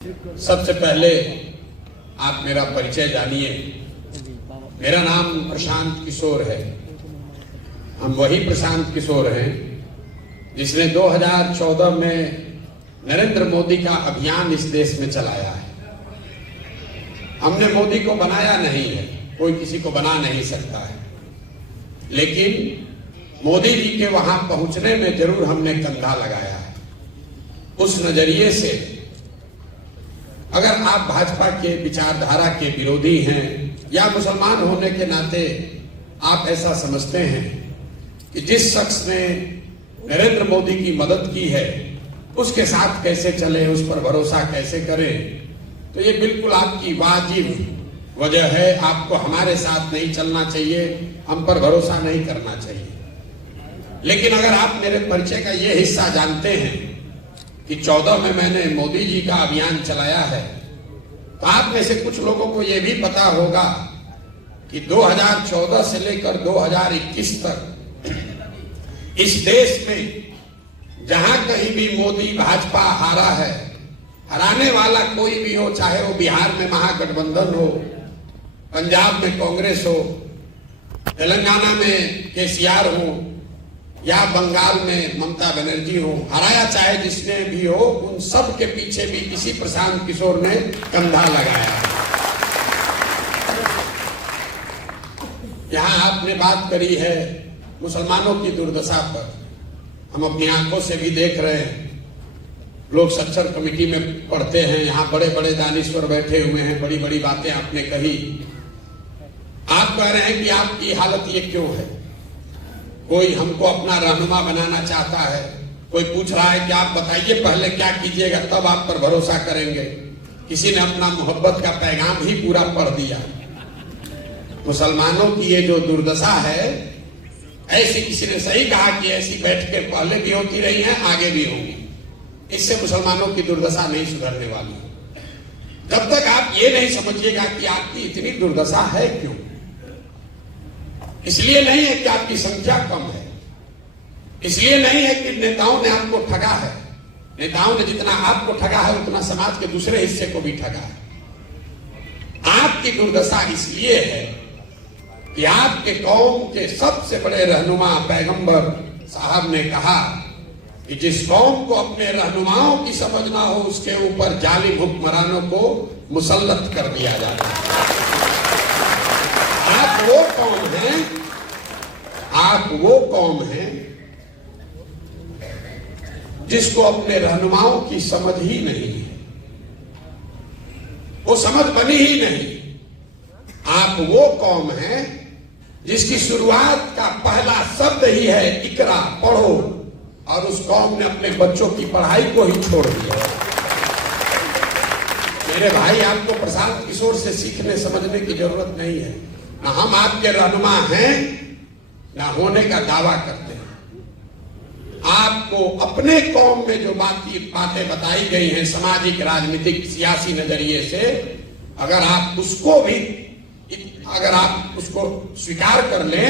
सबसे पहले आप मेरा परिचय जानिए। मेरा नाम प्रशांत किशोर है। हम वही प्रशांत किशोर हैं जिसने 2014 में नरेंद्र मोदी का अभियान इस देश में चलाया है। हमने मोदी को बनाया नहीं है, कोई किसी को बना नहीं सकता है, लेकिन मोदी जी के वहां पहुंचने में जरूर हमने कंधा लगाया है। उस नजरिए से अगर आप भाजपा के विचारधारा के विरोधी हैं या मुसलमान होने के नाते आप ऐसा समझते हैं कि जिस शख्स ने नरेंद्र मोदी की मदद की है उसके साथ कैसे चले, उस पर भरोसा कैसे करें, तो ये बिल्कुल आपकी वाजिब वजह है। आपको हमारे साथ नहीं चलना चाहिए, हम पर भरोसा नहीं करना चाहिए। लेकिन अगर आप मेरे परिचय का ये हिस्सा जानते हैं कि 14 में मैंने मोदी जी का अभियान चलाया है, तो आप में से कुछ लोगों को यह भी पता होगा कि 2014 से लेकर 2021 तक इस देश में जहां कहीं भी मोदी भाजपा हारा है, हराने वाला कोई भी हो, चाहे वो बिहार में महागठबंधन हो, पंजाब में कांग्रेस हो, तेलंगाना में केसीआर हो या बंगाल में ममता बनर्जी हो, हराया चाहे जिसने भी हो, उन सब के पीछे भी इसी प्रशांत किशोर ने कंधा लगाया। यहां आपने बात करी है मुसलमानों की दुर्दशा पर। हम अपनी आंखों से भी देख रहे हैं, लोग सच्चर कमेटी में पढ़ते हैं, यहाँ बड़े बड़े दानिश्वर बैठे हुए हैं, बड़ी बड़ी बातें आपने कही। आप कह रहे हैं कि आपकी हालत ये क्यों है। कोई हमको अपना रहनुमा बनाना चाहता है, कोई पूछ रहा है कि आप बताइए पहले क्या कीजिएगा तब आप पर भरोसा करेंगे। किसी ने अपना मोहब्बत का पैगाम ही पूरा पढ़ दिया। मुसलमानों की ये जो दुर्दशा है, ऐसी किसी ने सही कहा कि ऐसी बैठकें पहले भी होती रही हैं, आगे भी होंगी। इससे मुसलमानों की दुर्दशा नहीं सुधरने वाली। जब तक आप ये नहीं समझिएगा कि आपकी इतनी दुर्दशा है क्यों, इसलिए नहीं है कि आपकी संख्या कम है, इसलिए नहीं है कि नेताओं ने आपको ठगा है। नेताओं ने जितना आपको ठगा है उतना समाज के दूसरे हिस्से को भी ठगा है। आपकी दुर्दशा इसलिए है कि आपके कौम के सबसे बड़े रहनुमा पैगंबर साहब ने कहा कि जिस कौम को अपने रहनुमाओं की समझ ना हो उसके ऊपर जालिम हुक्मरानों को मुसल्लत कर दिया जाता है। आप वो कौम हैं जिसको अपने रहनुमाओं की समझ ही नहीं है, वो समझ बनी ही नहीं। आप वो कौम हैं जिसकी शुरुआत का पहला शब्द ही है इकरा, पढ़ो, और उस कौम ने अपने बच्चों की पढ़ाई को ही छोड़ दिया। मेरे भाई, आपको प्रशांत किशोर से सीखने समझने की जरूरत नहीं है। ना हम आपके रहनुमा हैं, ना होने का दावा करते हैं। आपको अपने कौम में जो बातें बताई गई हैं सामाजिक, राजनीतिक, सियासी नजरिए से, अगर आप उसको स्वीकार कर लें,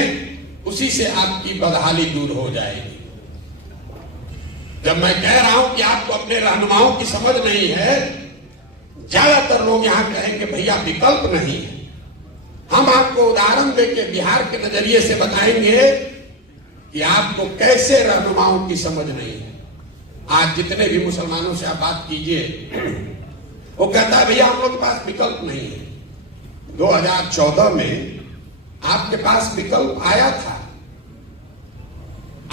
उसी से आपकी बदहाली दूर हो जाएगी। जब मैं कह रहा हूं कि आपको अपने रहनुमाओं की समझ नहीं है, ज्यादातर लोग यहां कहेंगे भैया विकल्प नहीं है। हम आपको उदाहरण देके बिहार के नजरिए से बताएंगे कि आपको कैसे रहनुमाओं की समझ नहीं है। आज जितने भी मुसलमानों से आप बात कीजिए, वो कहता है भैया हम लोग के पास विकल्प नहीं है। 2014 में आपके पास विकल्प आया था।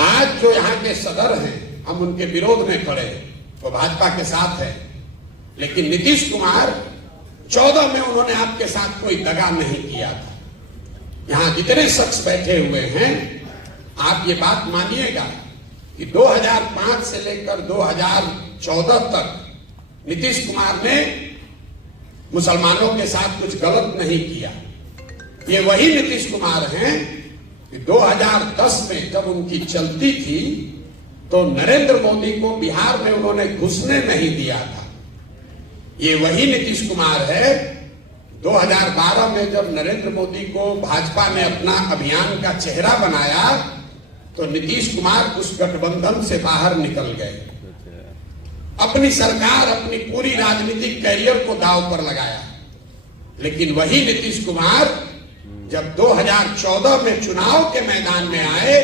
आज जो यहाँ के सदर हैं, हम उनके विरोध में खड़े हैं, वो भाजपा के साथ है, लेकिन नीतीश कुमार 14 में उन्होंने आपके साथ कोई दगा नहीं किया था। यहां जितने शख्स बैठे हुए हैं, आप ये बात मानिएगा कि 2005 से लेकर 2014 तक नीतीश कुमार ने मुसलमानों के साथ कुछ गलत नहीं किया। ये वही नीतीश कुमार हैं कि 2010 में जब उनकी चलती थी तो नरेंद्र मोदी को बिहार में उन्होंने घुसने नहीं दिया था। ये वही नीतीश कुमार है 2012 में जब नरेंद्र मोदी को भाजपा ने अपना अभियान का चेहरा बनाया तो नीतीश कुमार उस गठबंधन से बाहर निकल गए। अपनी सरकार, अपनी पूरी राजनीतिक कैरियर को दांव पर लगाया। लेकिन वही नीतीश कुमार जब 2014 में चुनाव के मैदान में आए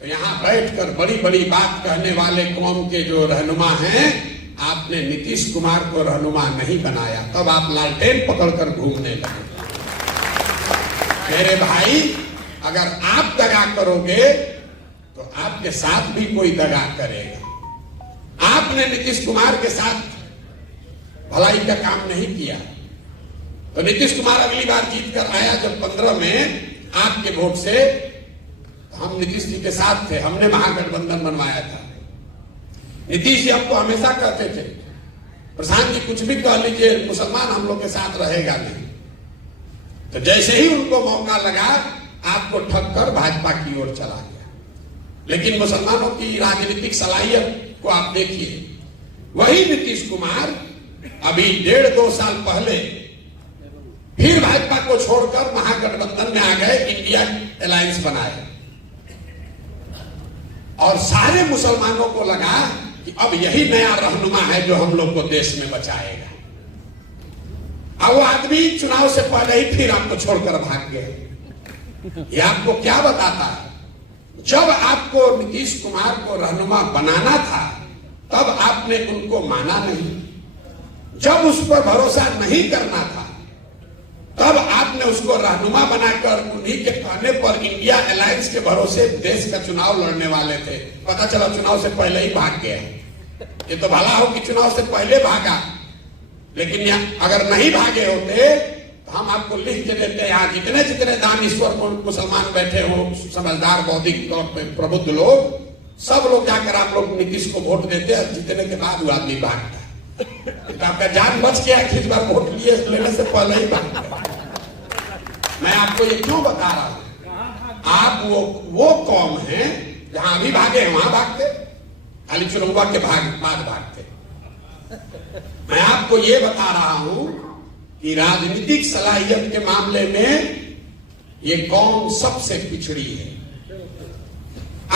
तो यहां बैठकर बड़ी बड़ी बात कहने वाले कौम के जो रहनुमा हैं, आपने नीतीश कुमार को रहनुमा नहीं बनाया। तब आप लालटेन पकड़कर घूमने लगे। मेरे भाई, अगर आप दगा करोगे तो आपके साथ भी कोई दगा करेगा। आपने नीतीश कुमार के साथ भलाई का काम नहीं किया तो नीतीश कुमार अगली बार जीत कर आया जब 15 में आपके वोट से, हम नीतीश जी के साथ थे, हमने महागठबंधन बनवाया था। नीतीश जी आपको हमेशा कहते थे, प्रशांत जी कुछ भी कह लीजिए, मुसलमान हम लोग के साथ रहेगा नहीं। तो जैसे ही उनको मौका लगा, आपको ठग कर भाजपा की ओर चला गया। लेकिन मुसलमानों की राजनीतिक सलाहियत को आप देखिए, वही नीतीश कुमार अभी 1.5-2 साल पहले फिर भाजपा को छोड़कर महागठबंधन में आ गए, इंडिया अलायंस बनाए और सारे मुसलमानों को लगा कि अब यही नया रहनुमा है जो हम लोग को देश में बचाएगा। अब वो आदमी चुनाव से पहले ही फिर आपको छोड़कर भाग गए। ये आपको क्या बताता है? जब आपको नीतीश कुमार को रहनुमा बनाना था तब आपने उनको माना नहीं। जब उस पर भरोसा नहीं करना था तब आपने उसको रहनुमा बनाकर उन्हीं के कहने पर इंडिया अलायंस के भरोसे देश का चुनाव लड़ने वाले थे। पता चला चुनाव से पहले ही भाग गया। ये तो भला हो कि चुनाव से पहले भागा, लेकिन अगर नहीं भागे होते तो हम आपको लिख के देते, यहाँ जितने जितने दानीश्वर मुसलमान बैठे हो, समझदार बौद्धिक तौर पर प्रबुद्ध लोग, सब लोग जाकर आप लोग नीतीश को वोट देते हैं। जीतने के बाद वो आदमी भागता। तो आपका जान बच गया कि इस बार वोट लिए लेने से पहले ही भाग गया। मैं आपको ये क्यों बता रहा हूं? आप वो कौम है जहां अभी भागे हैं वहां भागते, खाली चुनाव के बाद भागते। मैं आपको ये बता रहा हूं कि राजनीतिक सलाहियत के मामले में ये कौम सबसे पिछड़ी है।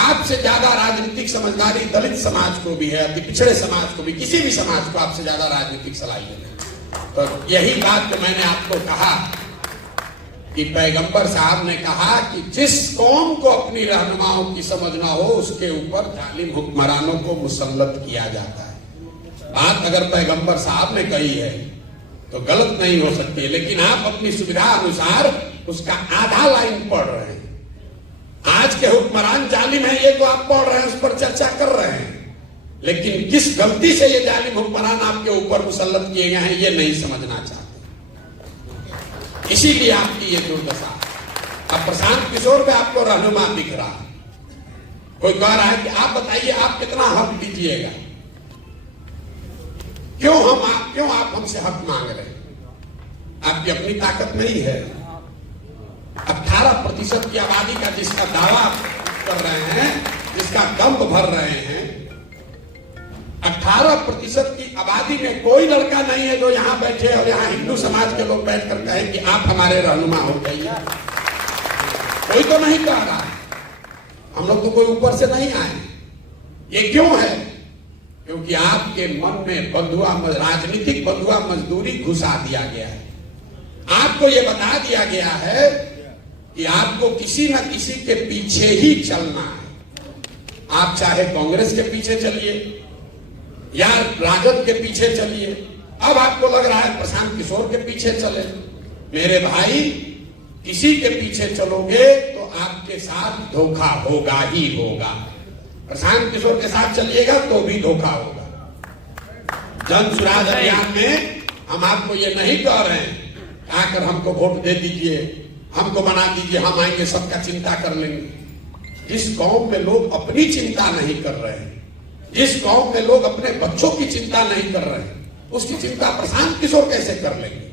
आपसे ज्यादा राजनीतिक समझदारी दलित समाज को भी है, अति पिछड़े समाज को भी, किसी भी समाज को आपसे ज्यादा राजनीतिक सलाहियत है। तो यही बात तो मैंने आपको कहा कि पैगंबर साहब ने कहा कि जिस कौम को अपनी रहनुमाओं की समझ ना हो उसके ऊपर जालिम हुक्मरानों को मुसल्लत किया जाता है। बात अगर पैगंबर साहब ने कही है तो गलत नहीं हो सकती, लेकिन आप अपनी सुविधा अनुसार उसका आधा लाइन पढ़ रहे हैं। आज के हुक्मरान जालिम है ये तो आप पढ़ रहे हैं, उस पर चर्चा कर रहे हैं, लेकिन किस गलती से ये जालिम हुक्मरान आपके ऊपर मुसल्लत किए गए हैं ये नहीं समझना चाहते। इसीलिए आपकी ये दुर्दशा। अब प्रशांत किशोर पे आपको रहनुमा दिख रहा, कोई कह रहा है कि आप बताइए आप कितना हक दीजिएगा, क्यों आप हमसे हक मांग रहे हैं? आपकी अपनी ताकत नहीं है। 18% की आबादी का जिसका दावा कर रहे हैं, जिसका दम्भ भर रहे हैं, 18% की आबादी में कोई लड़का नहीं है जो यहां बैठे और यहां हिंदू समाज के लोग बैठकर कहें कि आप हमारे रहनुमा हो जाइए। कोई तो नहीं कह रहा। हम लोग तो कोई ऊपर से नहीं आए। ये क्यों है? क्योंकि आपके मन में राजनीतिक बंधुआ मजदूरी घुसा दिया गया है। आपको ये बता दिया गया है कि आपको किसी न किसी के पीछे ही चलना है। आप चाहे कांग्रेस के पीछे चलिए या राजद के पीछे चलिए, अब आपको लग रहा है प्रशांत किशोर के पीछे चले। मेरे भाई, किसी के पीछे चलोगे तो आपके साथ धोखा होगा ही होगा। प्रशांत किशोर के साथ चलिएगा तो भी धोखा होगा। जन सुराज अभियान में हम आपको ये नहीं कह रहे हैं आकर हमको वोट दे दीजिए, हमको बना दीजिए, हम आएंगे सबका चिंता कर लेंगे। जिस कौम में लोग अपनी चिंता नहीं कर रहे हैं, जिस कौम में लोग अपने बच्चों की चिंता नहीं कर रहे हैं, उसकी चिंता प्रशांत किशोर कैसे कर लेंगे?